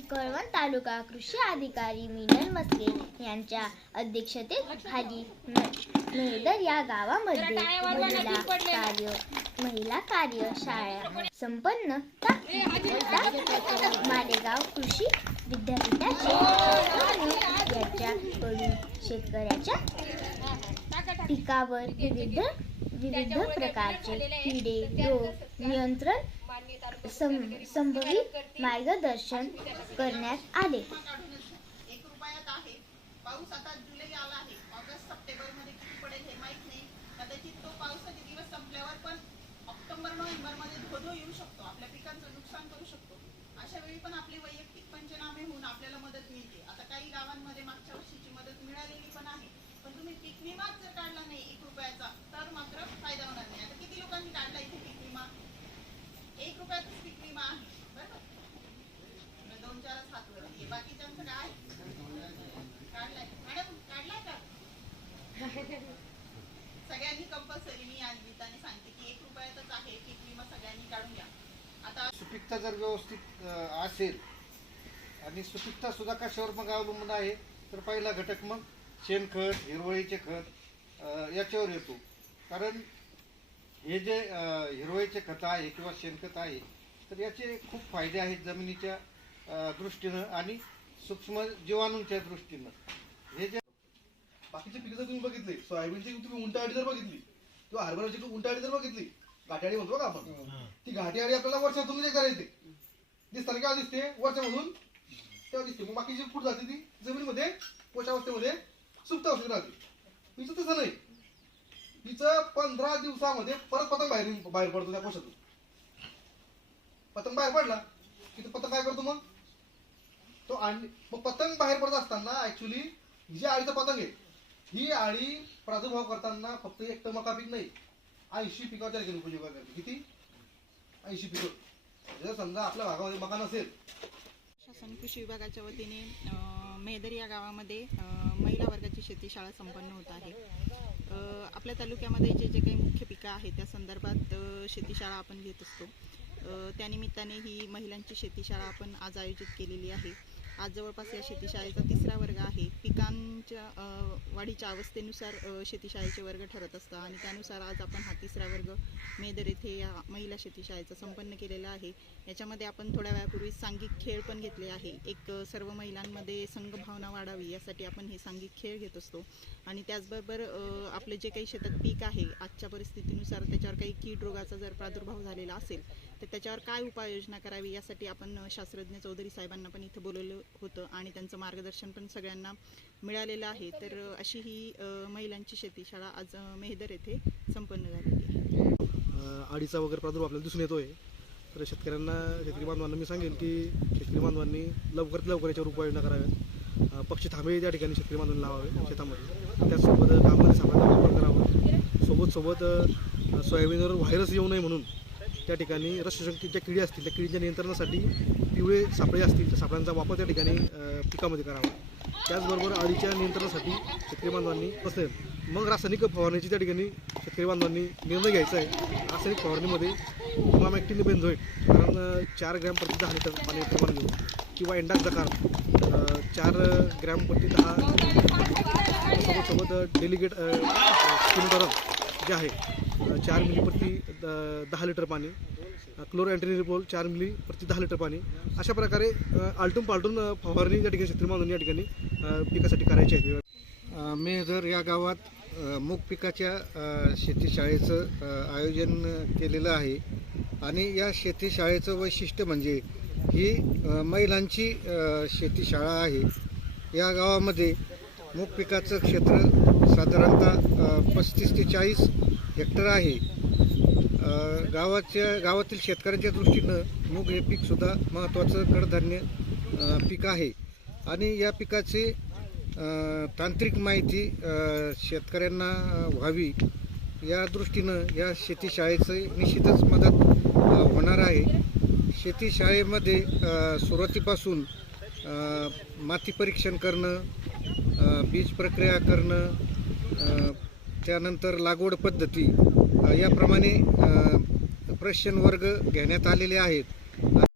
कळवण तालुका कृषी अधिकारी मिनल मस्के यांच्या अध्यक्षतेखाली म- मेहदर या गावामध्ये महिला कार्य महिला कार्यशाळा संपन्न मालेगाव कृषी विद्यापीठाचे शास्त्रज्ञ यांच्याकडून शेतकऱ्याच्या पिकावर विविध विविध प्रकारचे किडे रोग नियंत्रण सं- संभवित मार्गदर्शन करण्यात आले एक रुपयात आहे पाऊस आता जुलै आला आहे ऑगस्ट सप्टेंबरमध्ये किती पडेल हे माहीत नाही कदाचित तो पावसाचे दिवस संपल्यावर पण ऑक्टोबर नोव्हेंबरमध्ये धोधो येऊ शकतो आपल्या पिकांचं नुकसान करू शकतो अशा वेळी पण आपले वैयक्तिक पंचनामे होऊन आपल्याला मदत मिळते आता काही गावांमध्ये मागच्या वर्षीची मदत मिळालेली पण आहे पण तुम्ही पीक विमाच जर काढला नाही एक रुपयाचा तर मात्र फायदा होणार नाही आता किती लोकांनी काढला इथे पीक विमा एक रुपयाचाच पीक विमा आहे बरोबर दोन चारच हात वर आहे. बाकीच्यांचं काय काढलाय मॅडम काढलाय का सगळ्यांनी कंपल्सरी मी आज गीताने सांगते की एक रुपयातच आहे पीक विमा सगळ्यांनी काढून घ्या. आता सुपीकता जर व्यवस्थित असेल आणि सुपीकता सुद्धा कशावर मग अवलंबून आहे तर पहिला घटक मग शेणखत हिरवळीचे खत याच्यावर येतो. कारण हे जे हिरवळीचे खत आहे किंवा शेणखत आहे तर याचे खूप फायदे आहेत जमिनीच्या दृष्टीनं आणि सूक्ष्म जीवाणूंच्या दृष्टीनं. बाकीचे पिकं जर तुम्ही बघितले. सोयाबीनची तुम्ही उंट आडी जर बघितली किंवा हरभऱ्याची उंट आडी जर बघितली घाटी म्हणतो का आपण. ती घाटी आडी आपल्याला वर्षातून एकदा येते. दिसताना केव्हा दिसते वर्षामधून तेव्हा दिसते. मग बाकीची फूट जाते ती? जमिनीमध्ये पोषावस्थेमध्ये सुप्त अवस्थेत राहते. हिचं तसं नाही. हिचं पंधरा दिवसामध्ये परत पतंग बाहेर बाहेर पडतो त्या कोशातून. पतंग बाहेर पडला की तो पतंग काय करतो मग? तो आणि मग पतंग बाहेर पडत असताना ऍक्च्युली जी आळीचा पतंग आहे ही आळी प्रादुर्भाव करताना फक्त एक मका पीक नाही ऐंशी पिकाच्या उपयोग करते किती? ऐंशी पिकं. जर समजा आपल्या भागामध्ये मका नसेल शासन कृषी विभागाच्या वतीने मेहदर या गावामध्ये महिला वर्गाची शेती शाळा संपन्न होत आहे. आपल्या तालुक्यामध्ये जे जे काही मुख्य पिकं आहेत त्या संदर्भात शेती शेतीशाळा आपण घेत असतो. त्यानिमित्ताने ही महिलांची शेतीशाळा आपण आज आयोजित केलेली आहे. आज जवळपास या शेतीशाळेचा तिसरा वर्ग आहे. पिकांच्या वाढीच्या अवस्थेनुसार शेतीशाळेचे वर्ग ठरत असतात आणि त्यानुसार आज आपण हा तिसरा वर्ग मेदर येथे या महिला शेतीशाळेचा संपन्न केलेला आहे. याच्यामध्ये आपण थोड्या वेळापूर्वी सांघिक खेळ पण घेतले आहे. एक सर्व महिलांमध्ये संघभावना वाढावी यासाठी आपण हे सांघिक खेळ घेत असतो. आणि त्याचबरोबर आपले जे काही शेतात पीक आहे आजच्या परिस्थितीनुसार त्याच्यावर काही कीड रोगाचा जर प्रादुर्भाव झालेला असेल तर त्याच्यावर काय उपाययोजना करावी यासाठी आपण शास्त्रज्ञ चौधरी साहेबांना पण इथं बोलवलं होतं आणि त्यांचं मार्गदर्शन पण सगळ्यांना मिळालेलं आहे. तर अशी ही महिलांची महिलांची शेतीशाळा आज मेहदर येथे संपन्न झालेली आहे. आडीचा वगैरे प्रादुर्भाव आपल्याला दिसून येतोय. तर शेतकऱ्यांना शेतकरी बांधवांना मी सांगेन की शेतकरी बांधवांनी लवकरात लवकर याच्यावर उपाययोजना कराव्यात. पक्षी थांबे त्या ठिकाणी शेतकरी बांधवांनी लावावे शेतामध्ये. त्याचसोबत कामामध्ये सामान्य वापर करावा सोबत सोबत सोयाबीनवर व्हायरस येऊ नये म्हणून त्या ठिकाणी रसशंकी ज्या किडी असतील त्या किडीच्या नियंत्रणासाठी पिवळे सापळे असतील त्या सापळ्यांचा वापर त्या ठिकाणी पिकामध्ये करावा. त्याचबरोबर अळीच्या नियंत्रणासाठी शेतकरी बांधवांनी असेल मग रासायनिक फवारणीची त्या ठिकाणी शेतकरी बांधवांनी निर्णय घ्यायचा आहे. रासायनिक फवारणीमध्ये किंवा मॅक्टिनी बेंझोईट कारण चार ग्रॅम प्रति दहा लिटर पाणी प्रमाण घेऊन किंवा एंडाक जकार चार ग्रॅम प्रति दहा सोबत सोबत डेलिगेट स्किनोटरम जे आहे चार मिली प्रति द- दहा लिटर पाणी क्लोर अँटीनिपोल चार मिली प्रति दहा लिटर पाणी. अशा प्रकारे आलटून पालटून फवारणी या ठिकाणी शेतकरी या ठिकाणी पिकासाठी करायची आहे. अ, मेहदर या गावात मूग पिकाच्या शेतीशाळेचं आयोजन केलेलं आहे आणि या शेतीशाळेचं वैशिष्ट्य म्हणजे ही महिलांची शेतीशाळा आहे. या गावामध्ये मूग पिकाचं क्षेत्र साधारणतः पस्तीस ते चाळीस हेक्टर आहे. गावाच्या गावातील शेतकऱ्यांच्या दृष्टीनं मूग हे पीकसुद्धा महत्त्वाचं कडधान्य पीक आहे. आणि या पिकाचे तांत्रिक माहिती शेतकऱ्यांना व्हावी या दृष्टीनं या शेतीशाळेचं निश्चितच मदत होणार आहे. शेतीशाळेमध्ये सुरुवातीपासून माती परीक्षण करणं बीज प्रक्रिया करणं त्यानंतर लागवड पद्धती याप्रमाणे प्रशिक्षण वर्ग घेण्यात आलेले आहेत.